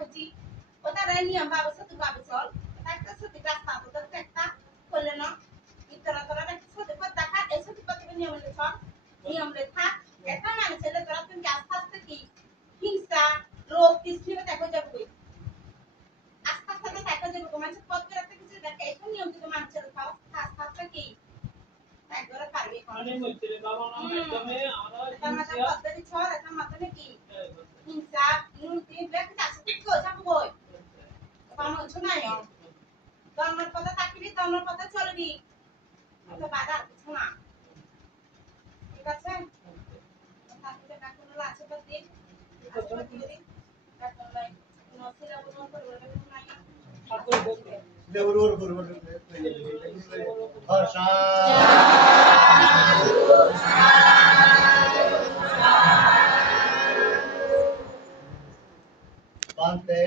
করছি ওটা রে নিয়ম বাবু সত্যি বাবু চল একটা সত্যি রাস্তা তো একটা করলে না ইতরা তোরা একটা সত্যি কথা খা এই সত্যি কথা নিয়ম লে চল নিয়ম লে থাক এটা মানে ছেলে তোরা তুমি আস্তে আস্তে কি হিংসা রোগ কিসলিবে দেখো যাবে আস্তে আস্তে দেখো যাবে মানুষ পথ রাখতে কিছু দেখ এই নিয়ম যদি মানুষের খাও আস্তে আস্তে কি একবারে পারবে মানে মধ্যে বাবা নাম একদমই আমরা এটা মাথা পদ্ধতি ছড় এটা মাথা নাকি হিংসা নুনতি ব্যাক আছে ঠিক কো যাবো কই আমার শোনায় ধর্মের কথা তাকিলি ধর্মের কথা চলবি তো বাধা কিছু না ঠিক আছে তাহলে কাকুন আছে তো দিন আজকে দিদি কাকুন লাই নসিলা বলবো করবো নাই দেবর ভাষা বানতে